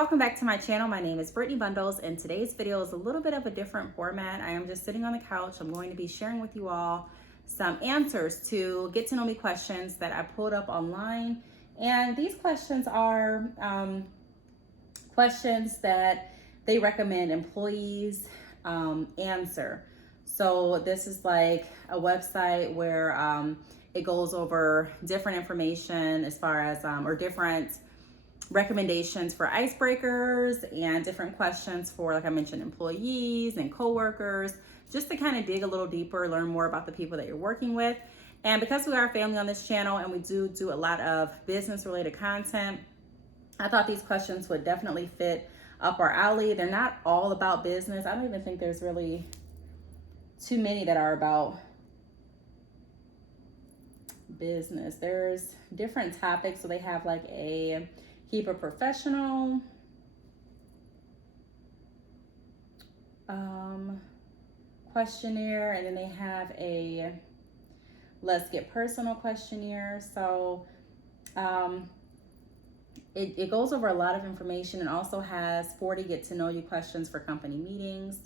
welcome back to my channel. My name is Brittney Bundles, and today's video is a little bit of a different format. I am just sitting on the couch. I'm going to be sharing with you all some answers to get to know me questions that I pulled up online. And these questions are questions that they recommend employees answer. So this is like a website where it goes over different information as far as, or different recommendations for icebreakers and different questions for, like I mentioned, employees and coworkers, just to kind of dig a little deeper, learn more about the people that you're working with. And because we are a family on this channel and we do a lot of business related content, I thought these questions would definitely fit up our alley. They're not all about business. I don't even think there's really too many that are about business. There's different topics. So they have like a keep it professional, questionnaire, and then they have a let's get personal questionnaire. So it goes over a lot of information and also has 40 get to know you questions for company meetings.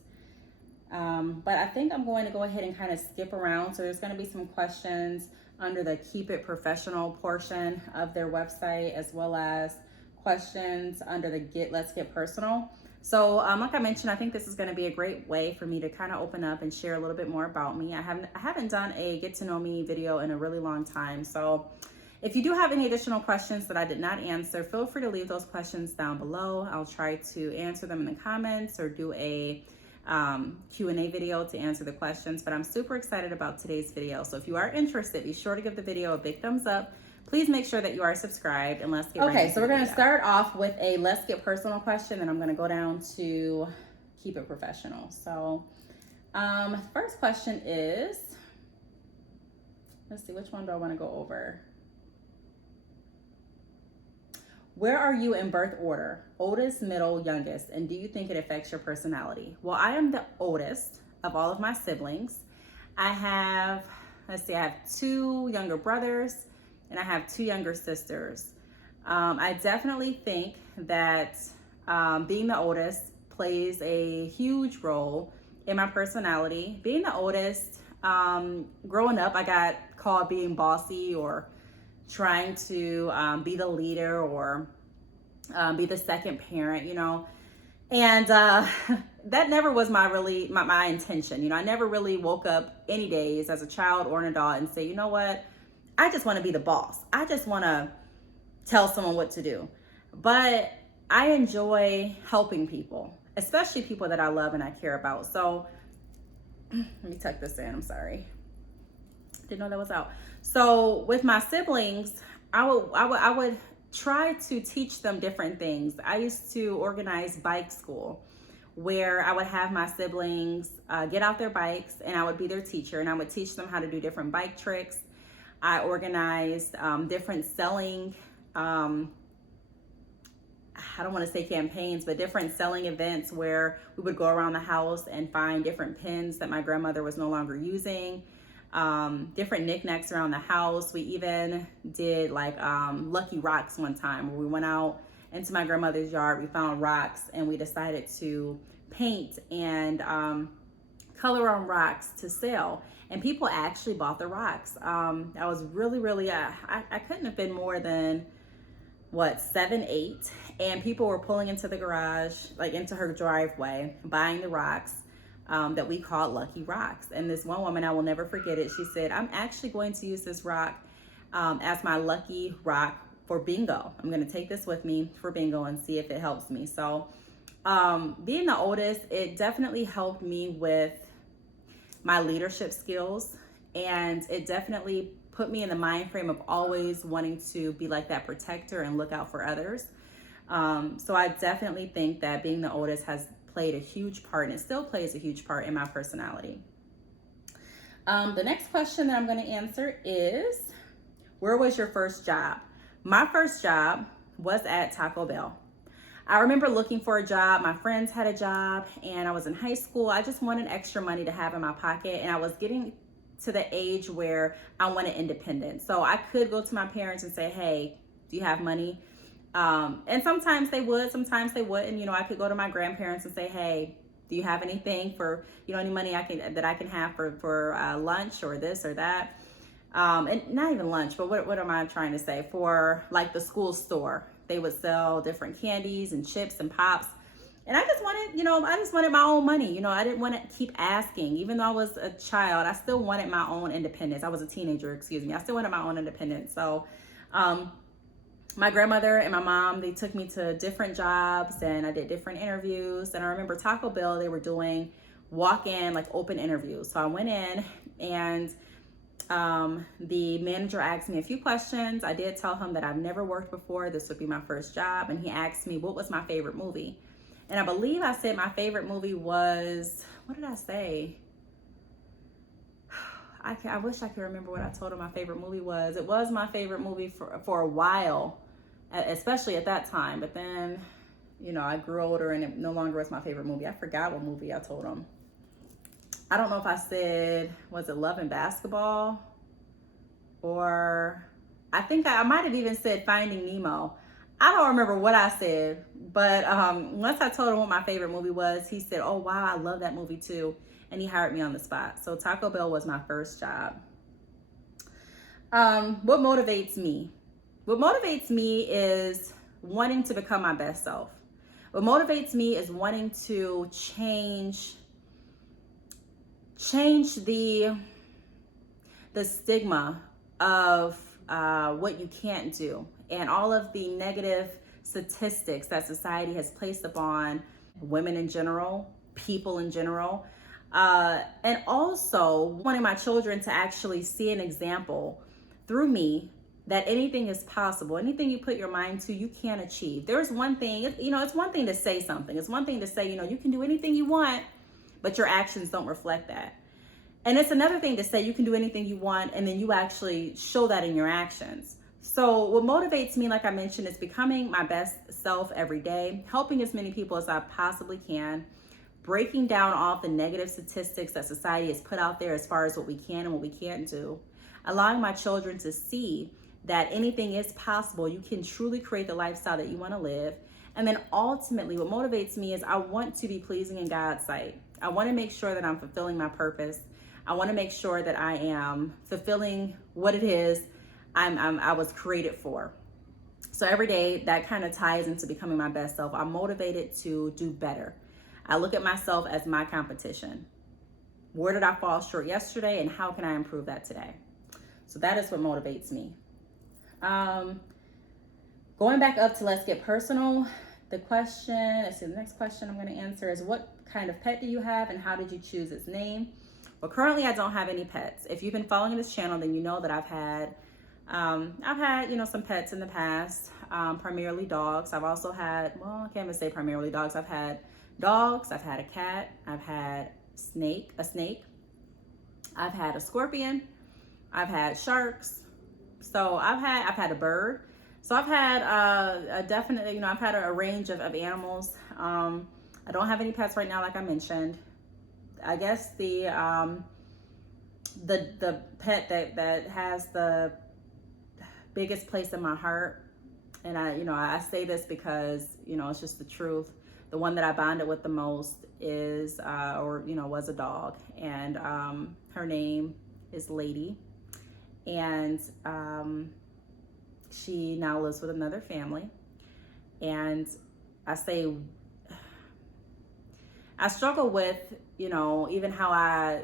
But I think I'm going to go ahead and kind of skip around. So there's going to be some questions under the keep it professional portion of their website, as well as questions under the let's get personal. So like I mentioned, I think this is going to be a great way for me to kind of open up and share a little bit more about me. I haven't done a get to know me video in a really long time. So if you do have any additional questions that I did not answer, feel free to leave those questions down below. I'll try to answer them in the comments or do a Q&A video to answer the questions. But I'm super excited about today's video. So if you are interested, be sure to give the video a big thumbs up. Please make sure that you are subscribed, and let's get right into the video. Okay, so we're going to start off with a let's get personal question, and I'm going to go down to keep it professional. So first question is, let's see, which one do I want to go over? Where are you in birth order? Oldest, middle, youngest, and do you think it affects your personality? Well, I am the oldest of all of my siblings. I have 2 younger brothers, and I have 2 younger sisters. I definitely think that being the oldest plays a huge role in my personality. Being the oldest, growing up, I got called being bossy or trying to be the leader or be the second parent, you know. And that never was my intention. You know, I never really woke up any days as a child or an adult and say, you know what, I just want to be the boss. I just want to tell someone what to do. But I enjoy helping people, especially people that I love and I care about. So let me tuck this in. I'm sorry. Didn't know that was out. So with my siblings, I would try to teach them different things. I used to organize bike school where I would have my siblings get out their bikes and I would be their teacher, and I would teach them how to do different bike tricks. I organized different selling, I don't want to say campaigns, but different selling events where we would go around the house and find different pins that my grandmother was no longer using, different knickknacks around the house. We even did like lucky rocks one time where we went out into my grandmother's yard, we found rocks, and we decided to paint and color on rocks to sell. And people actually bought the rocks. I was really, I couldn't have been more than, 7, 8. And people were pulling into the garage, like into her driveway, buying the rocks that we called Lucky Rocks. And this one woman, I will never forget it. She said, I'm actually going to use this rock as my lucky rock for bingo. I'm going to take this with me for bingo and see if it helps me. So being the oldest, it definitely helped me with my leadership skills, and it definitely put me in the mind frame of always wanting to be like that protector and look out for others. So I definitely think that being the oldest has played a huge part, and it still plays a huge part in my personality. The next question that I'm going to answer is, where was your first job? My first job was at Taco Bell. I remember looking for a job. My friends had a job and I was in high school. I just wanted extra money to have in my pocket, and I was getting to the age where I wanted independence. So I could go to my parents and say, hey, do you have money? And sometimes they would, sometimes they wouldn't. You know, I could go to my grandparents and say, hey, do you have anything for, you know, any money that I can have for lunch or this or that? And not even lunch, but what am I trying to say? For like the school store, they would sell different candies and chips and pops. And I just wanted, you know, I just wanted my own money. You know, I didn't want to keep asking. Even though I was a child, I still wanted my own independence. I was a teenager, excuse me. I still wanted my own independence. So, my grandmother and my mom, they took me to different jobs and I did different interviews. And I remember Taco Bell, they were doing walk-in, like open interviews. So I went in and the manager asked me a few questions. I did tell him that I've never worked before. This would be my first job. And he asked me, what was my favorite movie? And I believe I said my favorite movie was, what did I say? I wish I could remember what I told him my favorite movie was. It was my favorite movie for a while, especially at that time. But then, you know, I grew older and it no longer was my favorite movie. I forgot what movie I told him. I don't know if I said, was it Love and Basketball? Or I think I might have even said Finding Nemo. I don't remember what I said, but once I told him what my favorite movie was, he said, oh, wow, I love that movie too. And he hired me on the spot. So Taco Bell was my first job. What motivates me? What motivates me is wanting to become my best self. What motivates me is wanting to change the stigma of what you can't do and all of the negative statistics that society has placed upon women in general, people in general, and also wanting my children to actually see an example through me that anything is possible. Anything you put your mind to, you can achieve. There's one thing, you know, it's one thing to say something. It's one thing to say, you know, you can do anything you want, but your actions don't reflect that. And it's another thing to say you can do anything you want and then you actually show that in your actions. So what motivates me, like I mentioned, is becoming my best self every day, helping as many people as I possibly can, breaking down all the negative statistics that society has put out there as far as what we can and what we can't do, allowing my children to see that anything is possible. You can truly create the lifestyle that you want to live. And then ultimately what motivates me is I want to be pleasing in God's sight. I want to make sure that I'm fulfilling my purpose. I want to make sure that I am fulfilling what it is I was created for. So every day that kind of ties into becoming my best self. I'm motivated to do better. I look at myself as my competition. Where did I fall short yesterday and how can I improve that today? So that is what motivates me. Going back up to let's get personal. The next question I'm going to answer is what kind of pet do you have and how did you choose its name? Well, currently I don't have any pets. If you've been following this channel, then you know that I've had, you know, some pets in the past, primarily dogs. I've also had, well, I can't even say primarily dogs. I've had dogs. I've had a cat. I've had a snake. I've had a scorpion. I've had sharks. So I've had a bird. So I've had definitely, you know, I've had a range of animals. I don't have any pets right now, like I mentioned. I guess the pet that has the biggest place in my heart, and I say this because, you know, it's just the truth. The one that I bonded with the most is, was a dog, and her name is Lady, and she now lives with another family, and I struggle with, you know, even how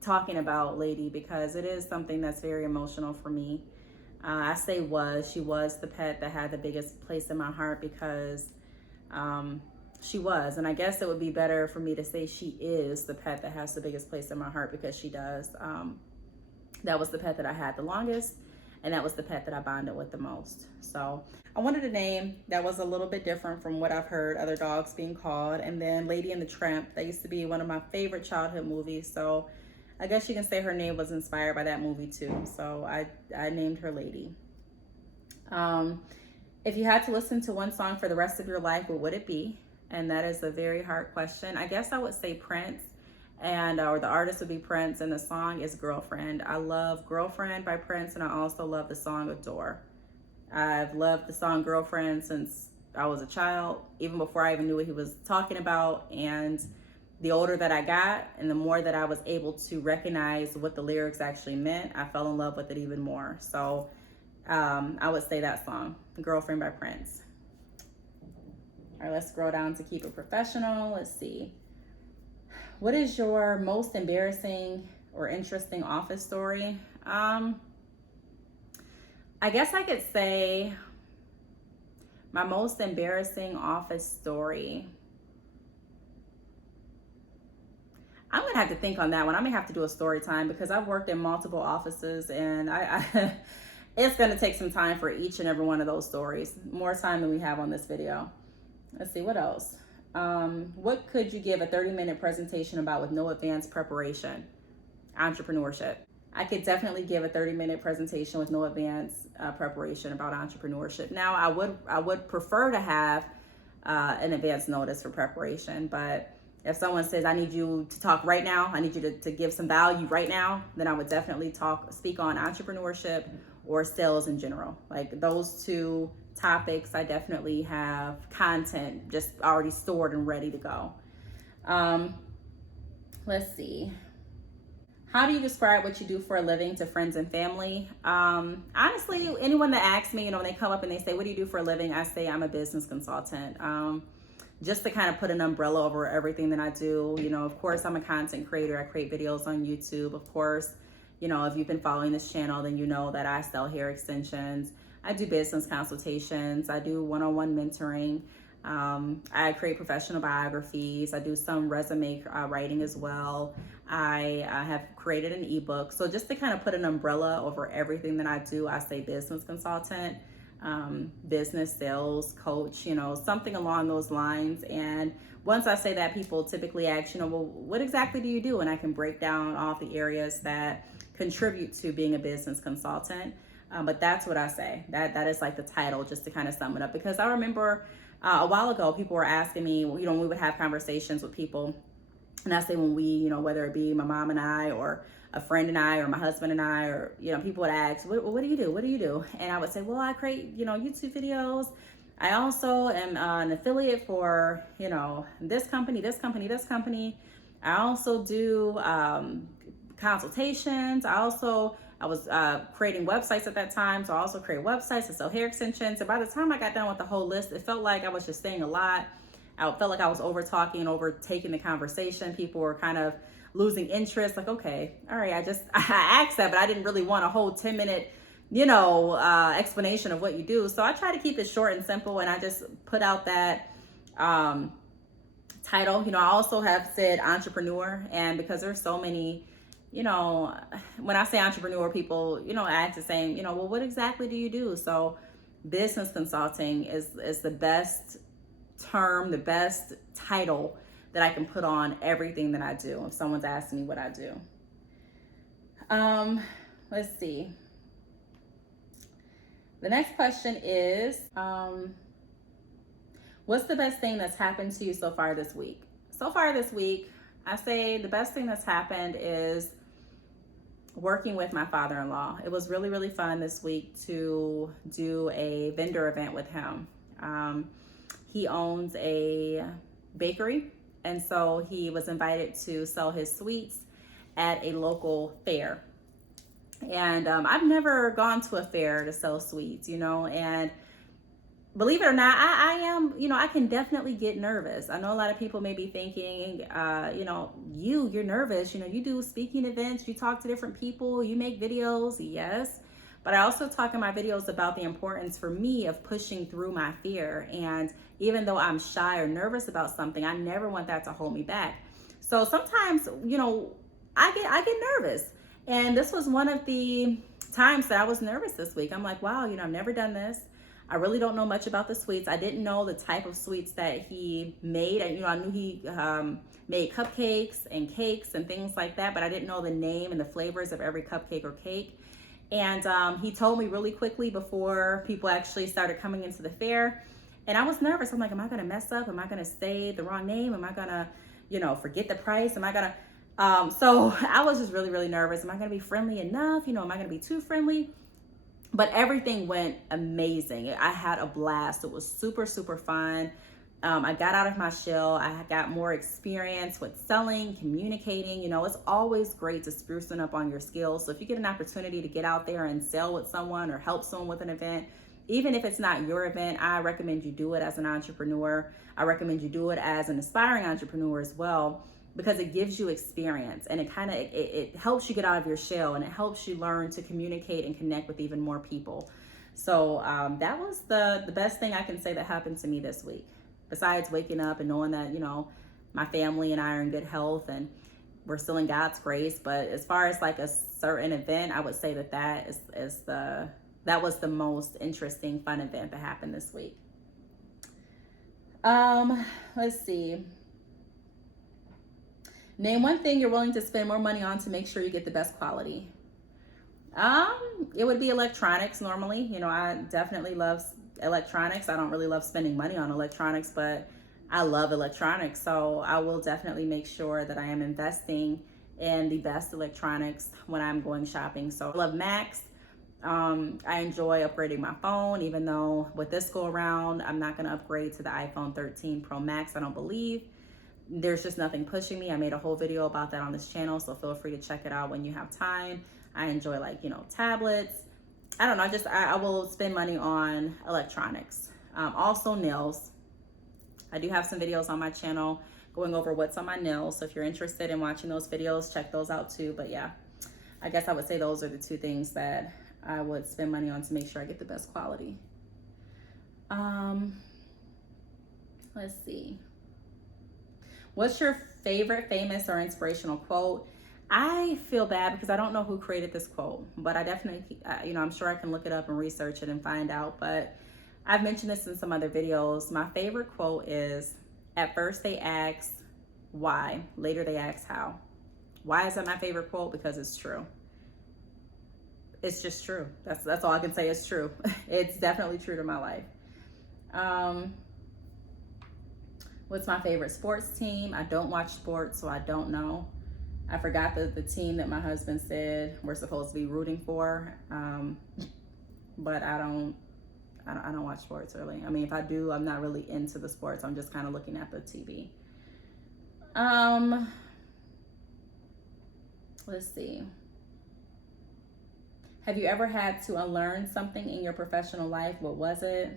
talking about Lady, because it is something that's very emotional for me. She was the pet that had the biggest place in my heart because she was, and I guess it would be better for me to say she is the pet that has the biggest place in my heart because she does. That was the pet that I had the longest, and that was the pet that I bonded with the most. So I wanted a name that was a little bit different from what I've heard other dogs being called. And then Lady and the Tramp, that used to be one of my favorite childhood movies. So I guess you can say her name was inspired by that movie too. So I named her Lady. If you had to listen to one song for the rest of your life, what would it be? And that is a very hard question. I guess I would say Prince, or the artist would be Prince, and the song is Girlfriend. I love Girlfriend by Prince, and I also love the song Adore. I've loved the song Girlfriend since I was a child, even before I even knew what he was talking about. And the older that I got and the more that I was able to recognize what the lyrics actually meant, I fell in love with it even more. So I would say that song, Girlfriend by Prince. All right, let's scroll down to keep it professional. Let's see. What is your most embarrassing or interesting office story? I guess I could say my most embarrassing office story. I'm gonna have to think on that one. I may have to do a story time because I've worked in multiple offices, and I it's gonna take some time for each and every one of those stories. More time than we have on this video. Let's see, what else? What could you give a 30-minute presentation about with no advanced preparation? Entrepreneurship. I could definitely give a 30-minute presentation with no advanced preparation about entrepreneurship. Now, I would prefer to have an advance notice for preparation, but if someone says, I need you to talk right now, I need you to give some value right now, then I would definitely speak on entrepreneurship or sales in general. Like those two topics, I definitely have content just already stored and ready to go. Let's see. How do you describe what you do for a living to friends and family? Honestly, anyone that asks me, when they come up and they say, what do you do for a living? I say I'm a business consultant. Just to kind of put an umbrella over everything that I do. Of course, I'm a content creator. I create videos on YouTube. Of course, if you've been following this channel, then you know that I sell hair extensions. I do business consultations. I do one-on-one mentoring. I create professional biographies. I do some resume writing as well. I have created an ebook. So just to kind of put an umbrella over everything that I do, I say business consultant, business sales coach, something along those lines. And once I say that, people typically ask, well, what exactly do you do? And I can break down all the areas that contribute to being a business consultant. But that's what I say. That is like the title, just to kind of sum it up. Because I remember a while ago, people were asking me, we would have conversations with people. And I say when we, whether it be my mom and I, or a friend and I, or my husband and I, or, people would ask, what do you do? What do you do? And I would say, well, I create, YouTube videos. I also am an affiliate for, this company, this company, this company. I also do consultations. I was creating websites at that time. So I also create websites to sell hair extensions. And by the time I got done with the whole list, it felt like I was just saying a lot. I felt like I was over talking and overtaking the conversation. People were kind of losing interest. Like, okay, all right, I asked that, but I didn't really want a whole 10-minute, explanation of what you do. So I try to keep it short and simple. And I just put out that title. I also have said entrepreneur. And because there's so many, when I say entrepreneur, people, ask the same, well, what exactly do you do? So business consulting is the best term, the best title that I can put on everything that I do if someone's asking me what I do. Let's see. The next question is, what's the best thing that's happened to you so far this week? So far this week, I say the best thing that's happened is working with my father-in-law. It was really, really fun this week to do a vendor event with him. He owns a bakery, and so he was invited to sell his sweets at a local fair. And I've never gone to a fair to sell sweets, and believe it or not, I am, I can definitely get nervous. I know a lot of people may be thinking, you're nervous. You do speaking events, you talk to different people, you make videos, yes. But I also talk in my videos about the importance for me of pushing through my fear. And even though I'm shy or nervous about something, I never want that to hold me back. So sometimes, I get nervous. And this was one of the times that I was nervous this week. I'm like, wow, I've never done this. I really don't know much about the sweets. I didn't know the type of sweets that he made. I knew he made cupcakes and cakes and things like that, but I didn't know the name and the flavors of every cupcake or cake. And he told me really quickly before people actually started coming into the fair. And I was nervous. I'm like, am I going to mess up? Am I going to say the wrong name? Am I going to, forget the price? Am I going to, so I was just really, really nervous. Am I going to be friendly enough? Am I going to be too friendly? But everything went amazing. I had a blast. It was super, super fun. I got out of my shell. I got more experience with selling, communicating. You know, it's always great to sprucing up on your skills. So if you get an opportunity to get out there and sell with someone or help someone with an event, even if it's not your event, I recommend you do it as an entrepreneur. I recommend you do it as an aspiring entrepreneur as well, because it gives you experience, and it helps you get out of your shell, and it helps you learn to communicate and connect with even more people. So that was the best thing I can say that happened to me this week, besides waking up and knowing that, you know, my family and I are in good health and we're still in God's grace. But as far as like a certain event, I would say that was the most interesting, fun event that happened this week. Let's see. Name one thing you're willing to spend more money on to make sure you get the best quality. It would be electronics normally. You know, I definitely love electronics. I don't really love spending money on electronics, but I love electronics. So I will definitely make sure that I am investing in the best electronics when I'm going shopping. So I love Macs. I enjoy upgrading my phone, even though with this go around, I'm not going to upgrade to the iPhone 13 Pro Max. I don't believe. There's just nothing pushing me. I made a whole video about that on this channel, so feel free to check it out when you have time. I enjoy, like, you know, tablets. I don't know, I will spend money on electronics. Also nails. I do have some videos on my channel going over what's on my nails, so if you're interested in watching those videos, check those out too. But yeah, I guess I would say those are the two things that I would spend money on to make sure I get the best quality. Let's see. What's your favorite famous or inspirational quote? I feel bad because I don't know who created this quote, but I definitely, you know, I'm sure I can look it up and research it and find out. But I've mentioned this in some other videos. My favorite quote is, at first they ask why, later they ask how. Why is that my favorite quote? Because it's true. It's just true. That's all I can say. It's true. It's definitely true to my life. What's my favorite sports team? I don't watch sports, so I don't know. I forgot the team that my husband said we're supposed to be rooting for, but I don't watch sports really. I mean, if I do, I'm not really into the sports. I'm just kind of looking at the TV. Let's see. Have you ever had to unlearn something in your professional life? What was it?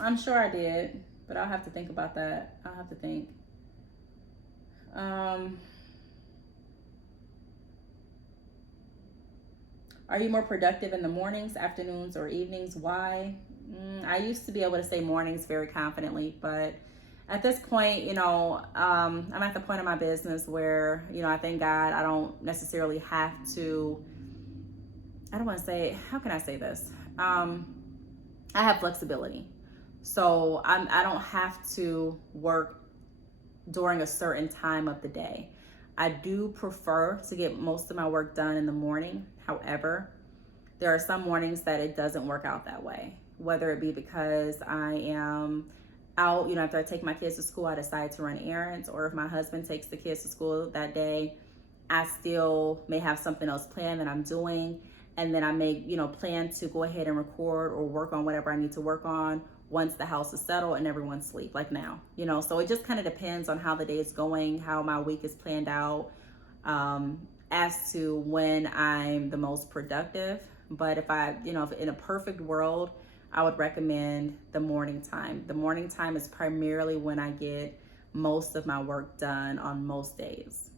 I'm sure I did, but I'll have to think about that. I'll have to think. Are you more productive in the mornings, afternoons, or evenings? Why? I used to be able to say mornings very confidently, but at this point, you know, I'm at the point of my business where, you know, I thank God I don't necessarily have to, I don't want to say, how can I say this? I have flexibility. So I don't have to work during a certain time of the day. I do prefer to get most of my work done in the morning. However, there are some mornings that it doesn't work out that way, whether it be because I am out, you know, after I take my kids to school, I decide to run errands, or if my husband takes the kids to school that day, I still may have something else planned that I'm doing. And then I may, you know, plan to go ahead and record or work on whatever I need to work on once the house is settled and everyone's asleep, like now, you know. So it just kind of depends on how the day is going, how my week is planned out, as to when I'm the most productive. But if I, you know, if in a perfect world, I would recommend the morning time. The morning time is primarily when I get most of my work done on most days.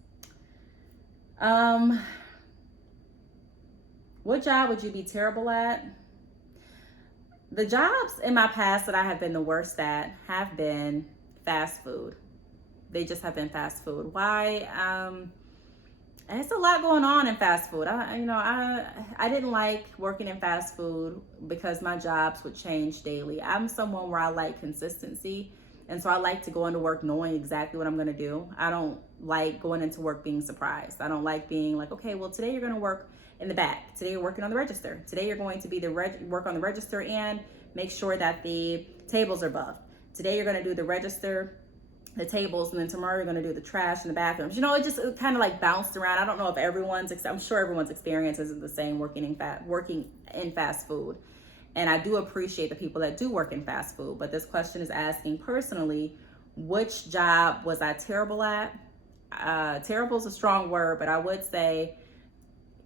What job would you be terrible at? The jobs in my past that I have been the worst at have been fast food. They just have been fast food. Why? It's a lot going on in fast food. I didn't like working in fast food because my jobs would change daily. I'm someone where I like consistency. And so I like to go into work knowing exactly what I'm going to do. I don't like going into work being surprised. I don't like being like, okay, well, today you're going to work in the back. Today you're working on the register. Today you're going to be work on the register and make sure that the tables are buffed. Today you're going to do the register the tables, and then tomorrow you're going to do the trash in the bathrooms. You know, it kind of like bounced around. I don't know if I'm sure everyone's experience isn't the same working in fast food. And I do appreciate the people that do work in fast food, but this question is asking personally, which job was I terrible at? Terrible is a strong word, but I would say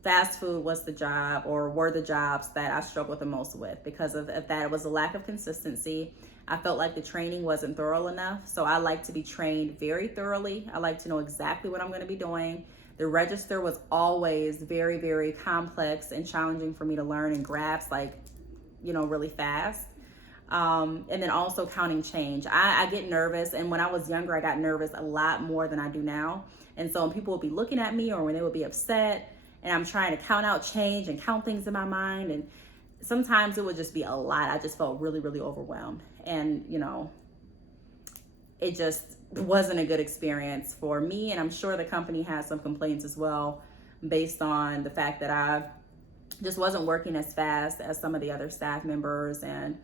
fast food was the job, or were the jobs that I struggled the most with, because of that. It was a lack of consistency. I felt like the training wasn't thorough enough. So I like to be trained very thoroughly. I like to know exactly what I'm going to be doing. The register was always very, very complex and challenging for me to learn and grasp, like, you know, really fast. And then also counting change. I get nervous, and when I was younger, I got nervous a lot more than I do now. And so when people would be looking at me, or when they would be upset, and I'm trying to count out change and count things in my mind, and sometimes it would just be a lot. I just felt really, really overwhelmed. And, you know, it just wasn't a good experience for me. And I'm sure the company has some complaints as well, based on the fact that I just wasn't working as fast as some of the other staff members, and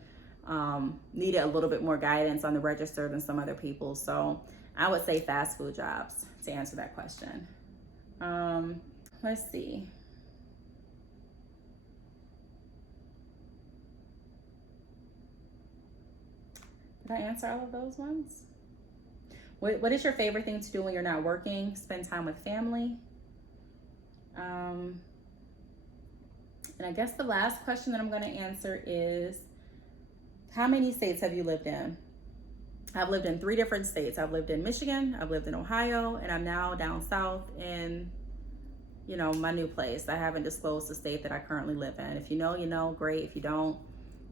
needed a little bit more guidance on the register than some other people. So I would say fast food jobs to answer that question. Let's see. Did I answer all of those ones? What is your favorite thing to do when you're not working? Spend time with family. And I guess the last question that I'm going to answer is, how many states have you lived in? I've lived in 3 different states. I've lived in Michigan, I've lived in Ohio, and I'm now down south in, you know, my new place. I haven't disclosed the state that I currently live in. If you know, you know, great. If you don't,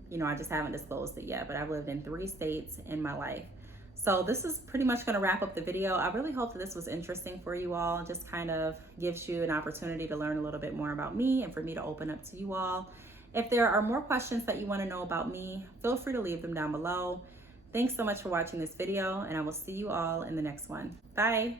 you know, I just haven't disclosed it yet, but I've lived in 3 states in my life. So this is pretty much going to wrap up the video. I really hope that this was interesting for you all. It just kind of gives you an opportunity to learn a little bit more about me, and for me to open up to you all. If there are more questions that you want to know about me, feel free to leave them down below. Thanks so much for watching this video, and I will see you all in the next one. Bye.